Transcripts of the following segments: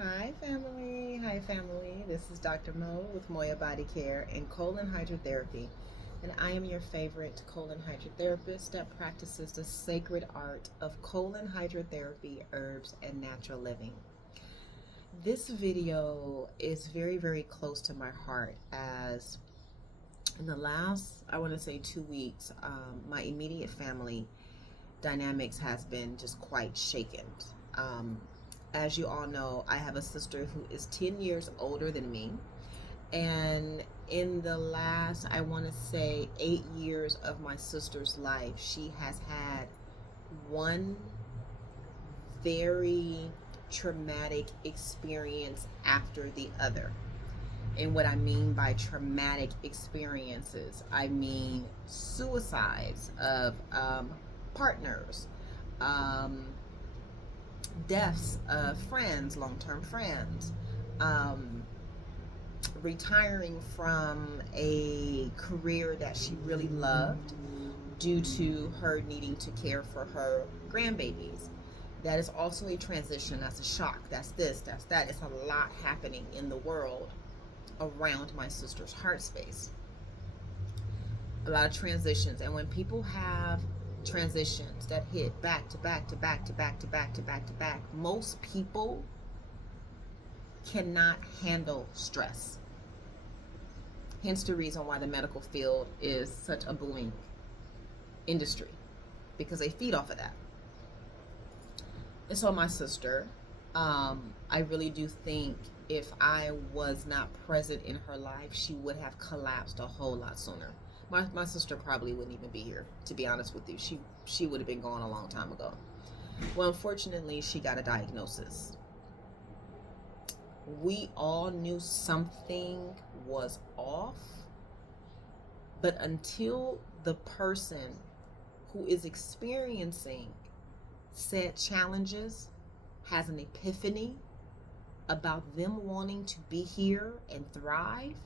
Hi family, hi family. This is Dr. Mo with Moya Body Care and Colon Hydrotherapy. And I am your favorite colon hydrotherapist that practices the sacred art of colon hydrotherapy, herbs, and natural living. This video is very, very close to my heart as in the last, I want to say 2 weeks, my immediate family dynamics has been just quite shaken. Um, as you all know, I have a sister who is 10 years older than me. And in the last, I want to say, 8 years of my sister's life, she has had one very traumatic experience after the other. And what I mean by traumatic experiences, I mean suicides of partners, um, deaths of friends, long-term friends, um, retiring from a career that she really loved due to her needing to care for her grandbabies. That is also a transition. That's a shock. That's this, that's that. It's a lot happening in the world around my sister's heart space. A lot of transitions. And when people have transitions that hit back to back to back to back to back to back to back, most people cannot handle stress. Hence the reason why the medical field is such a booming industry, because they feed off of that. And so my sister, I really do think if I was not present in her life, she would have collapsed a whole lot sooner. My sister probably wouldn't even be here, to be honest with you. She would have been gone a long time ago. Well, unfortunately, she got a diagnosis. We all knew something was off, but until the person who is experiencing said challenges has an epiphany about them wanting to be here and thrive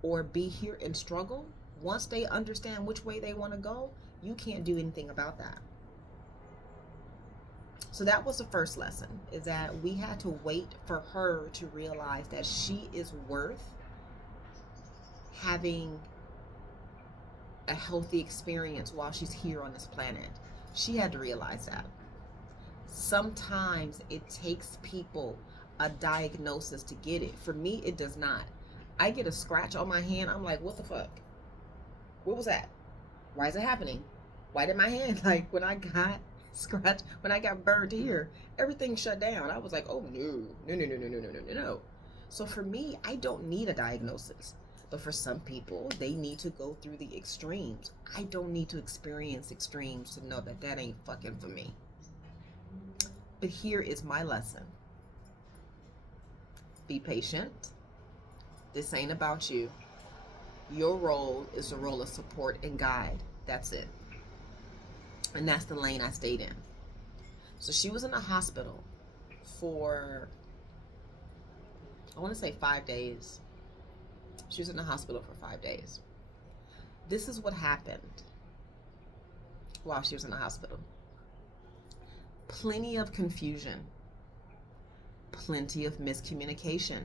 or be here and struggle, once they understand which way they want to go, you can't do anything about that. So that was the first lesson, is that we had to wait for her to realize that she is worth having a healthy experience while she's here on this planet. She had to realize that. Sometimes it takes people a diagnosis to get it. For me, it does not. I get a scratch on my hand, I'm like, what the fuck? What was that? Why is it happening? Why did my hand, like when I got scratched, when I got burned here, everything shut down. I was like, oh no, no, no, no, no, no, no, no, no. So for me, I don't need a diagnosis. But for some people, they need to go through the extremes. I don't need to experience extremes to know that that ain't fucking for me. But here is my lesson. Be patient. This ain't about you. Your role is the role of support and guide. That's it. And that's the lane I stayed in. So she was in the hospital for, I want to say 5 days. She was in the hospital for 5 days. This is what happened while she was in the hospital. Plenty of confusion, plenty of miscommunication,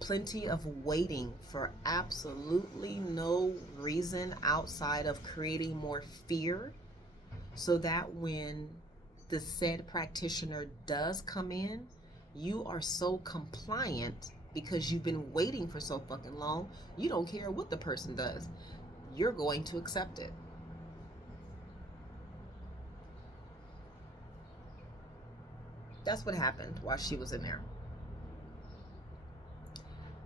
plenty of waiting for absolutely no reason outside of creating more fear, so that when the said practitioner does come in, you are so compliant because you've been waiting for so fucking long, you don't care what the person does. You're going to accept it. That's what happened while she was in there.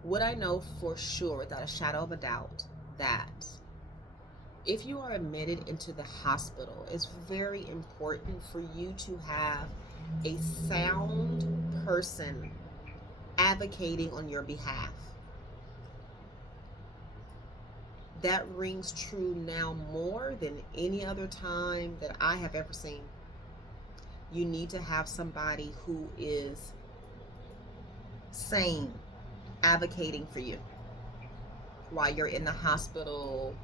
Would I know for sure, without a shadow of a doubt, that if you are admitted into the hospital, it's very important for you to have a sound person advocating on your behalf. That rings true now more than any other time that I have ever seen. You need to have somebody who is sane, advocating for you while you're in the hospital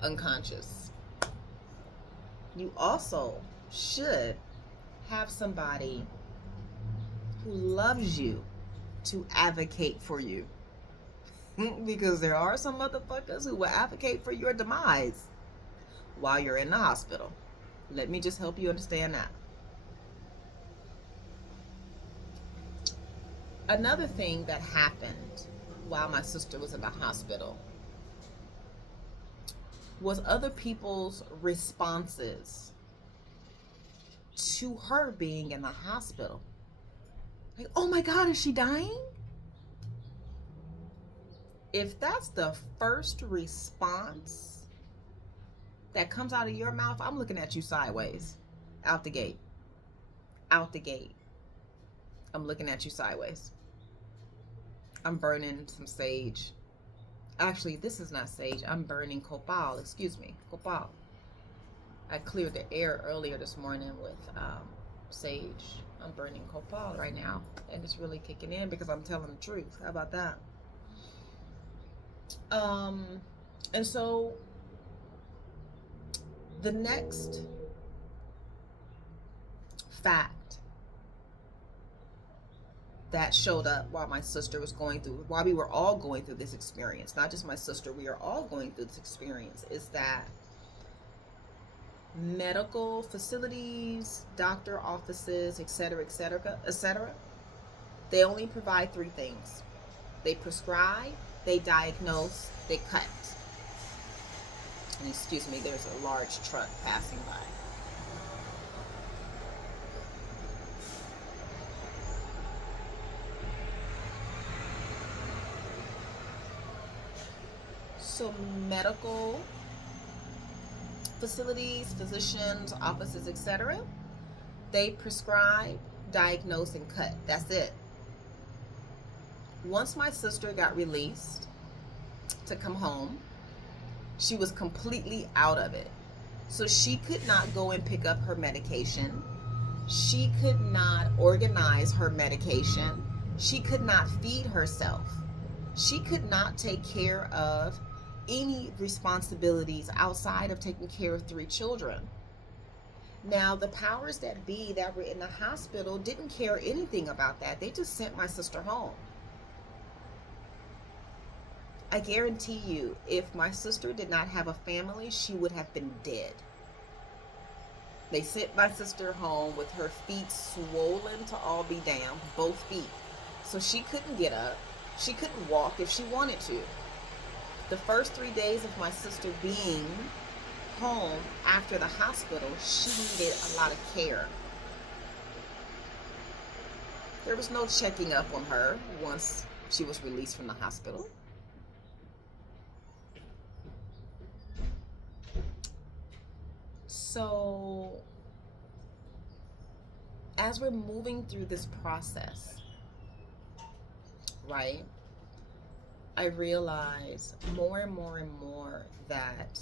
unconscious. You also should have somebody who loves you to advocate for you. Because there are some motherfuckers who will advocate for your demise while you're in the hospital. Let me just help you understand that. Another thing that happened while my sister was in the hospital was other people's responses to her being in the hospital. Like, oh my God, is she dying? If that's the first response that comes out of your mouth, I'm looking at you sideways. Out the gate. Out the gate. I'm looking at you sideways. I'm burning some sage. Actually, this is not sage. I'm burning copal. Excuse me. Copal. I cleared the air earlier this morning with sage. I'm burning copal right now. And it's really kicking in because I'm telling the truth. How about that? And so the next fact that showed up while my sister was going through, while we were all going through this experience, not just my sister, we are all going through this experience, is that medical facilities, doctor offices, etc., etc., etc., they only provide three things. They prescribe, they diagnose, they cut. And excuse me, there's a large truck passing by. So medical facilities, physicians, offices, etc., they prescribe, diagnose, and cut. That's it. Once my sister got released to come home, she was completely out of it. So she could not go and pick up her medication. She could not organize her medication. She could not feed herself. She could not take care of any responsibilities outside of taking care of 3 children. Now, the powers that be that were in the hospital didn't care anything about that. They just sent my sister home. I guarantee you, if my sister did not have a family, she would have been dead. They sent my sister home with her feet swollen to all be damned, both feet. So she couldn't get up. She couldn't walk if she wanted to. The first 3 days of my sister being home after the hospital, she needed a lot of care. There was no checking up on her once she was released from the hospital. So, as we're moving through this process, right, I realize more and more and more that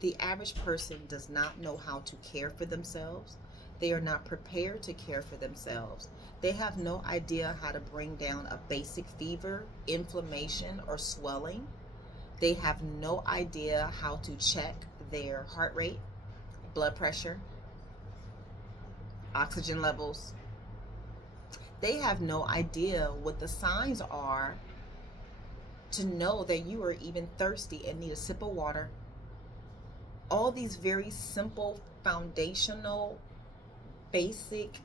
the average person does not know how to care for themselves. They are not prepared to care for themselves. They have no idea how to bring down a basic fever, inflammation, or swelling. They have no idea how to check their heart rate, blood pressure, oxygen levels. They have no idea what the signs are to know that you are even thirsty and need a sip of water. All these very simple, foundational, basic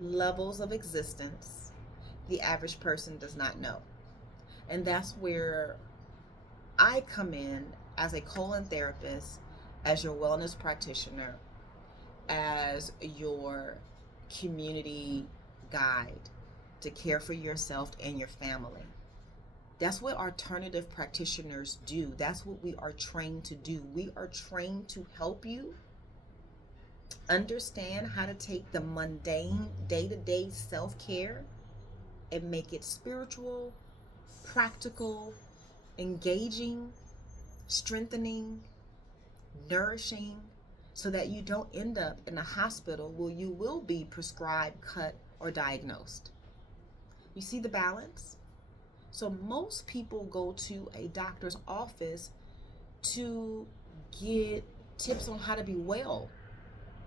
levels of existence, the average person does not know. And that's where I come in as a colon therapist, as your wellness practitioner, as your community guide to care for yourself and your family. That's what alternative practitioners do. That's what we are trained to do. We are trained to help you understand how to take the mundane, day-to-day self-care and make it spiritual, practical, engaging, strengthening, nourishing, so that you don't end up in a hospital where you will be prescribed, cut, or diagnosed. You see the balance? So most people go to a doctor's office to get tips on how to be well.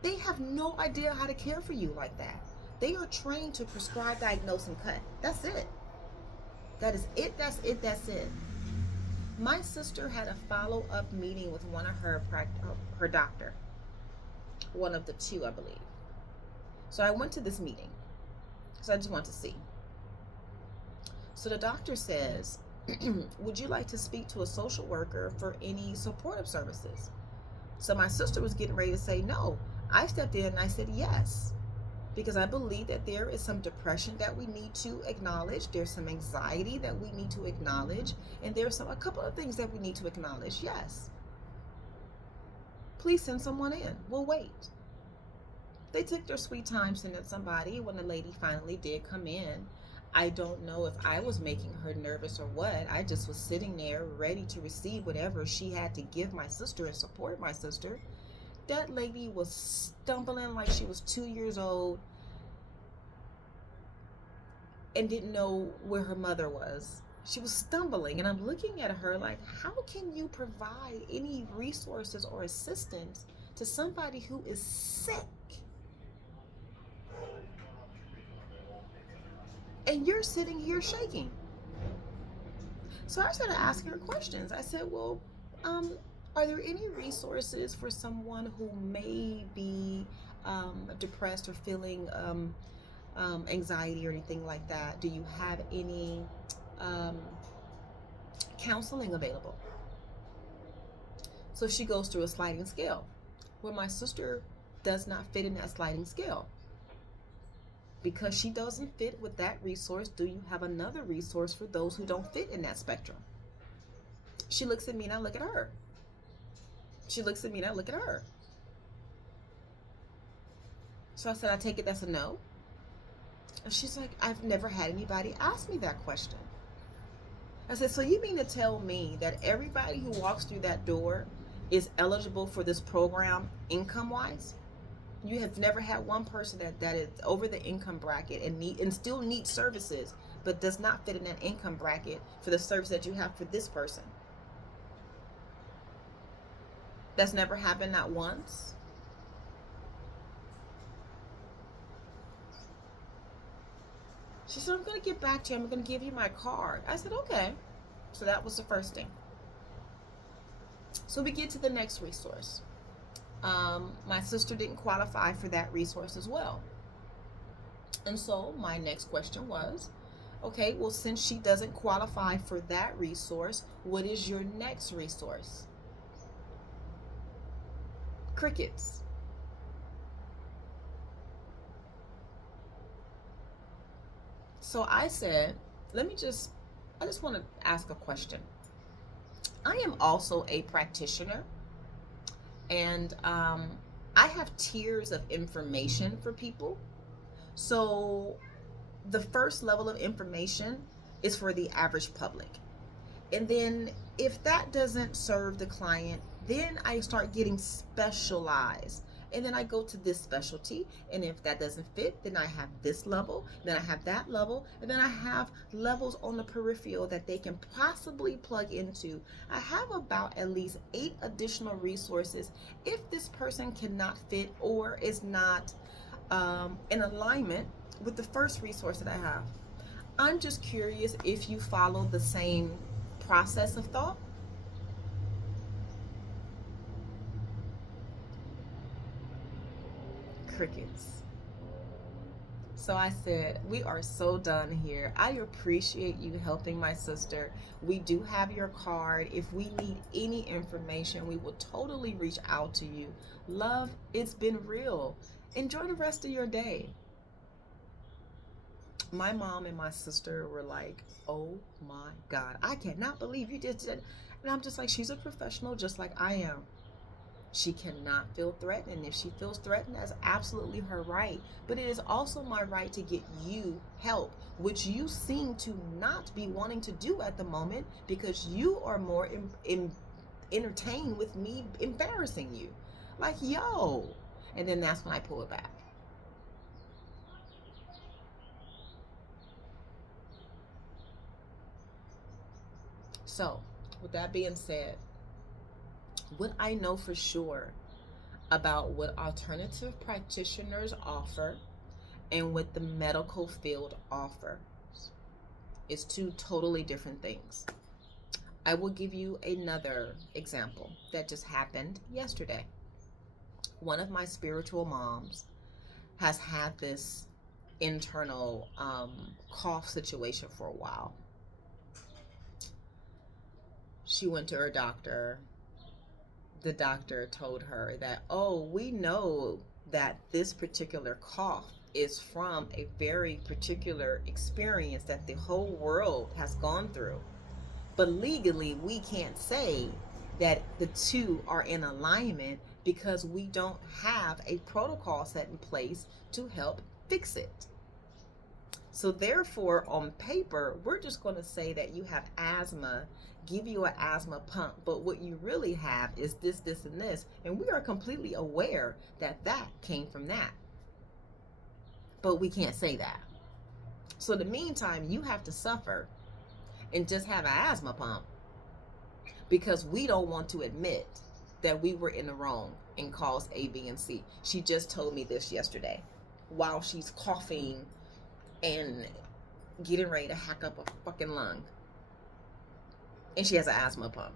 They have no idea how to care for you like that. They are trained to prescribe, diagnose, and cut. That's it. That is it. That's it. That's it. My sister had a follow-up meeting with one of her doctor, one of the two, I believe. So I went to this meeting because I just want to see. So the doctor says, would you like to speak to a social worker for any supportive services? So my sister was getting ready to say no. I stepped in and I said yes, because I believe that there is some depression that we need to acknowledge. There's some anxiety that we need to acknowledge. And there's a couple of things that we need to acknowledge. Yes. Please send someone in. We'll wait. They took their sweet time sending somebody. When the lady finally did come in, I don't know if I was making her nervous or what. I just was sitting there ready to receive whatever she had to give my sister and support my sister. That lady was stumbling like she was 2 years old and didn't know where her mother was. She was stumbling, and I'm looking at her like, how can you provide any resources or assistance to somebody who is sick? And you're sitting here shaking. So I started asking her questions. I said, well, are there any resources for someone who may be depressed or feeling anxiety or anything like that? Do you have any counseling available? So she goes through a sliding scale. Well, my sister does not fit in that sliding scale. Because she doesn't fit with that resource, do you have another resource for those who don't fit in that spectrum? She looks at me and I look at her. She looks at me and I look at her. So I said, I take it that's a no. And she's like, I've never had anybody ask me that question. I said, so you mean to tell me that everybody who walks through that door is eligible for this program income-wise? You have never had one person that is over the income bracket and still needs services, but does not fit in that income bracket for the service that you have for this person. That's never happened, not once. She said, I'm going to get back to you. I'm going to give you my card. I said, okay. So that was the first thing. So we get to the next resource. My sister didn't qualify for that resource as well. And so my next question was, okay, well, since she doesn't qualify for that resource, what is your next resource? Crickets. So I said, I just want to ask a question. I am also a practitioner, and I have tiers of information for people. So the first level of information is for the average public. And then if that doesn't serve the client, then I start getting specialized. And then I go to this specialty. And if that doesn't fit, then I have this level. Then I have that level. And then I have levels on the peripheral that they can possibly plug into. I have about at least 8 additional resources if this person cannot fit or is not in alignment with the first resource that I have. I'm just curious if you follow the same process of thought. Crickets. So I said, we are so done here. I appreciate you helping my sister. We do have your card. If we need any information, we will totally reach out to you. Love, it's been real. Enjoy the rest of your day. My mom and my sister were like, oh my God, I cannot believe you just did. And I'm just like, she's a professional just like I am. She cannot feel threatened. And if she feels threatened, that's absolutely her right. But it is also my right to get you help, which you seem to not be wanting to do at the moment because you are more entertained with me embarrassing you. Like, yo. And then that's when I pull it back. So, with that being said, what I know for sure, about what alternative practitioners offer and what the medical field offers. It's two totally different things. I will give you another example that just happened yesterday. One of my spiritual moms has had this internal cough situation for a while. She went to her doctor. The doctor told her that, oh, we know that this particular cough is from a very particular experience that the whole world has gone through. But legally, we can't say that the two are in alignment because we don't have a protocol set in place to help fix it. So therefore, on paper, we're just going to say that you have asthma, give you an asthma pump, but what you really have is this, this, and this. And we are completely aware that that came from that. But we can't say that. So in the meantime, you have to suffer and just have an asthma pump because we don't want to admit that we were in the wrong and caused A, B, and C. She just told me this yesterday while she's coughing and getting ready to hack up a fucking lung. And she has an asthma pump.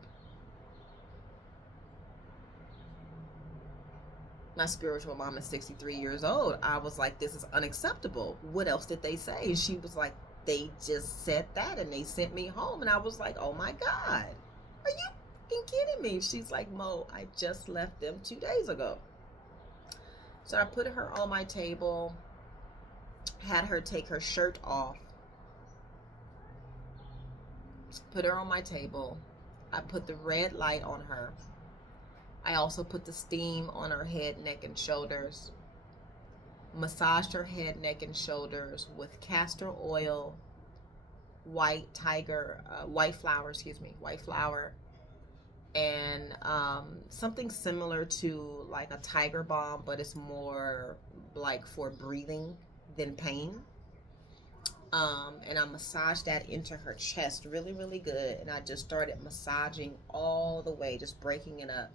My spiritual mom is 63 years old. I was like, this is unacceptable. What else did they say? And she was like, they just said that and they sent me home. And I was like, oh my God, are you fucking kidding me? She's like, Mo, I just left them 2 days ago. So I put her on my table, had her take her shirt off, put her on my table. I put the red light on her. I also put the steam on her head, neck, and shoulders. Massaged her head, neck, and shoulders with castor oil, white flower, and something similar to like a tiger balm, but it's more like for breathing than pain. And I massaged that into her chest really, really good. And I just started massaging all the way, just breaking it up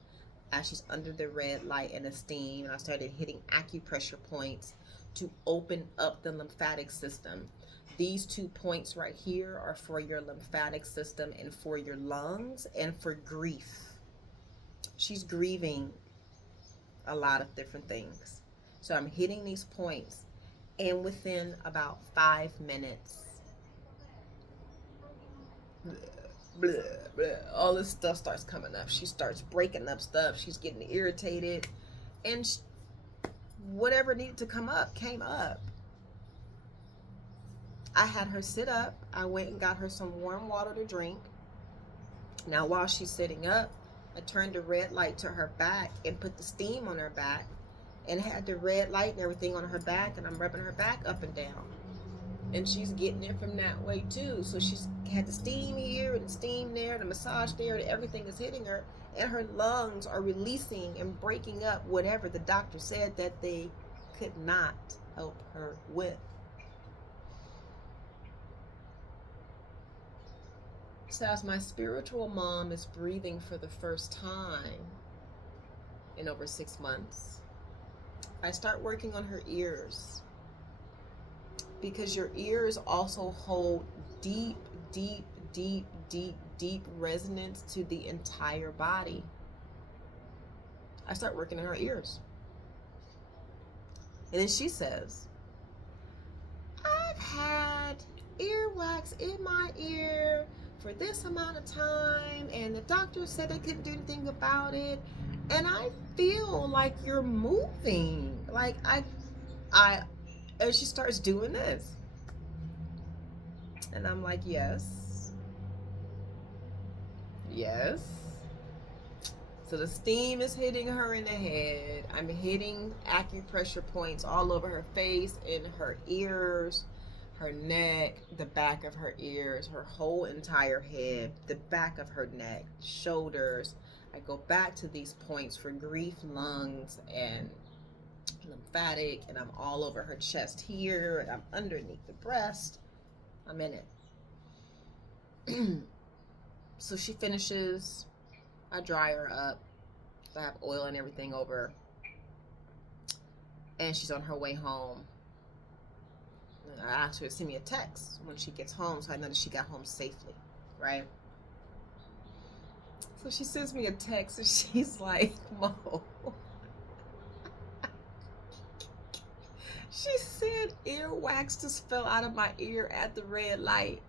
as she's under the red light and the steam. And I started hitting acupressure points to open up the lymphatic system. These 2 points right here are for your lymphatic system and for your lungs and for grief. She's grieving a lot of different things. So I'm hitting these points, and within about 5 minutes, blah, blah, all this stuff starts coming up. She starts breaking up stuff. She's getting irritated, and whatever needed to come up came up. I had her sit up. I went and got her some warm water to drink. Now while she's sitting up, I turned the red light to her back and put the steam on her back and had the red light and everything on her back, and I'm rubbing her back up and down. And she's getting it from that way too. So she's had the steam here and the steam there, the massage there, and everything is hitting her, and her lungs are releasing and breaking up whatever the doctor said that they could not help her with. So as my spiritual mom is breathing for the first time in over 6 months, I start working on her ears, because your ears also hold deep, deep, deep, deep, deep resonance to the entire body. I start working on her ears. And then she says, I've had earwax in my ear for this amount of time, and the doctor said they couldn't do anything about it, and I feel like you're moving. Like and she starts doing this. And I'm like, yes. Yes. So the steam is hitting her in the head. I'm hitting acupressure points all over her face, in her ears, her neck, the back of her ears, her whole entire head, the back of her neck, shoulders. I go back to these points for grief, lungs, and lymphatic, and I'm all over her chest here, and I'm underneath the breast. I'm in it. So she finishes. I dry her up. I have oil and everything over and she's on her way home. I asked her to send me a text when she gets home so I know that she got home safely, right? So she sends me a text and she's like, Mo, she said earwax just fell out of my ear at the red light.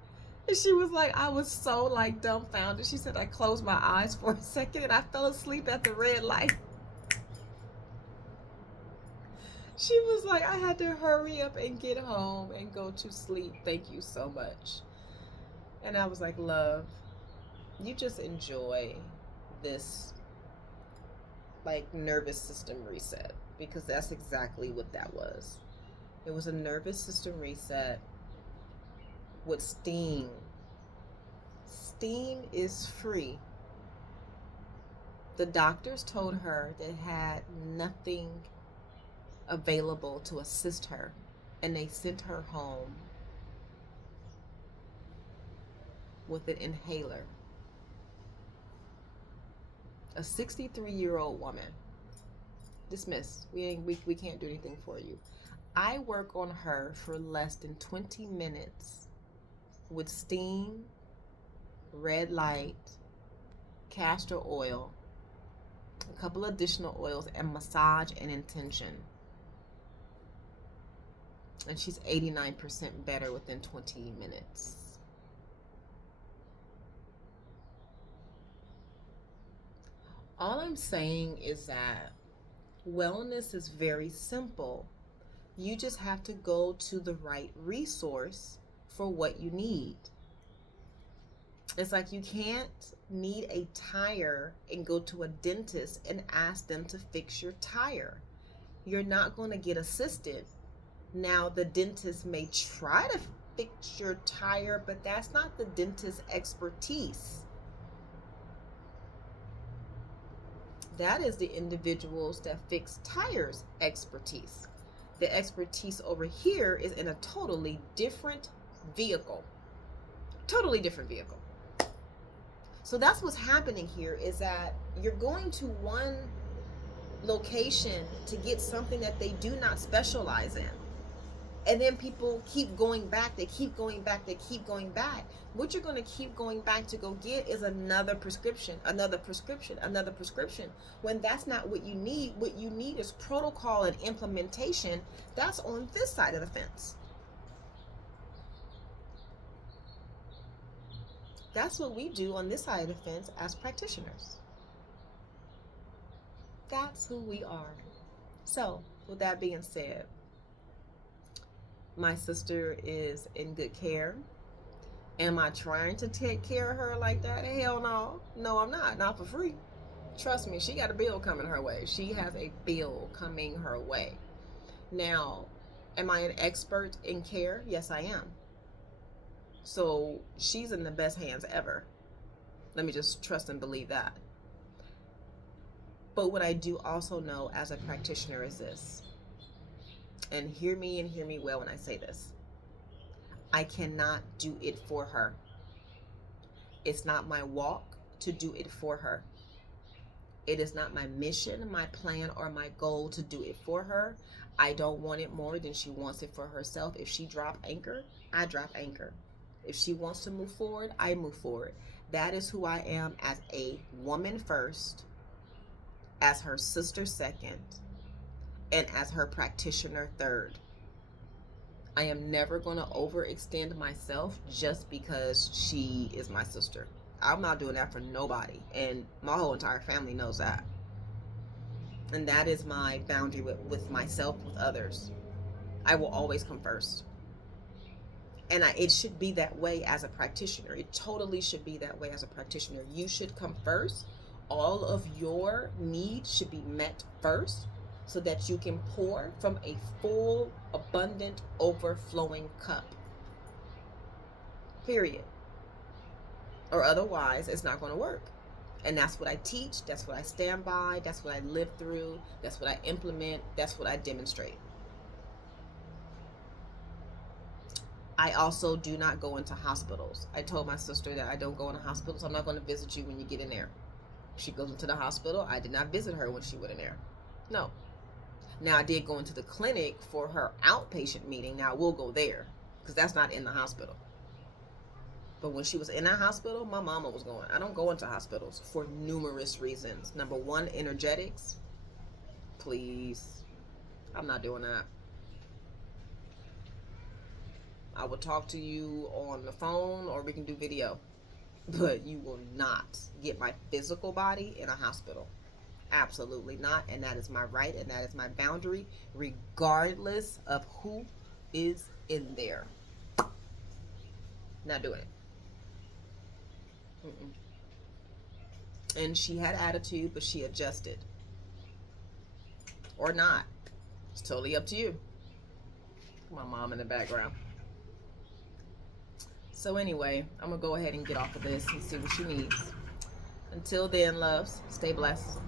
And she was like, I was so like dumbfounded. She said I closed my eyes for a second and I fell asleep at the red light. She was like, I had to hurry up and get home and go to sleep. Thank you so much. And I was like, love, you just enjoy this like nervous system reset, because that's exactly what that was. It was a nervous system reset with steam. Steam is free. The doctors told her they had nothing available to assist her, and they sent her home with an inhaler. A 63-year-old woman. Dismissed. We can't do anything for you. I work on her for less than 20 minutes with steam, red light, castor oil, a couple additional oils, and massage and intention. And she's 89% better within 20 minutes. All I'm saying is that wellness is very simple. You just have to go to the right resource for what you need. It's like you can't need a tire and go to a dentist and ask them to fix your tire. You're not going to get assisted. Now, the dentist may try to fix your tire, but that's not the dentist's expertise. That is the individuals that fix tires' expertise. The expertise over here is in a totally different vehicle. Totally different vehicle. So that's what's happening here, is that you're going to one location to get something that they do not specialize in. And then people keep going back, they keep going back, they keep going back. What you're going to keep going back to go get is another prescription, another prescription, another prescription. When that's not what you need is protocol and implementation. That's on this side of the fence. That's what we do on this side of the fence as practitioners. That's who we are. So, with that being said, my sister is in good care. Am I trying to take care of her like that? Hell no. No, I'm not. Not for free. Trust me, she got a bill coming her way. She has a bill coming her way. Now, am I an expert in care? Yes, I am. So she's in the best hands ever. Let me just trust and believe that. But what I do also know as a practitioner is this. And hear me well when I say this. I cannot do it for her. It's not my walk to do it for her. It is not my mission, my plan, or my goal to do it for her. I don't want it more than she wants it for herself. If she drop anchor, I drop anchor. If she wants to move forward, I move forward. That is who I am as a woman first, as her sister second, and as her practitioner third. I am never going to overextend myself just because she is my sister. I'm not doing that for nobody. And my whole entire family knows that. And that is my boundary with myself, with others. I will always come first. And it should be that way as a practitioner. It totally should be that way as a practitioner. You should come first. All of your needs should be met first, so that you can pour from a full, abundant, overflowing cup. Period. Or otherwise, it's not going to work. And that's what I teach. That's what I stand by. That's what I live through. That's what I implement. That's what I demonstrate. I also do not go into hospitals. I told my sister that I don't go into hospitals. I'm not going to visit you when you get in there. She goes into the hospital. I did not visit her when she went in there. No. Now, I did go into the clinic for her outpatient meeting. Now, we'll go there because that's not in the hospital. But when she was in that hospital, my mama was going. I don't go into hospitals for numerous reasons. Number one, energetics. Please. I'm not doing that. I will talk to you on the phone or we can do video. But you will not get my physical body in a hospital. Absolutely not. And that is my right and that is my boundary, regardless of who is in there. Not doing it. Mm-mm. And she had attitude, but she adjusted. Or not. It's totally up to you. My mom in the background. So anyway, I'm going to go ahead and get off of this and see what she needs. Until then, loves, stay blessed.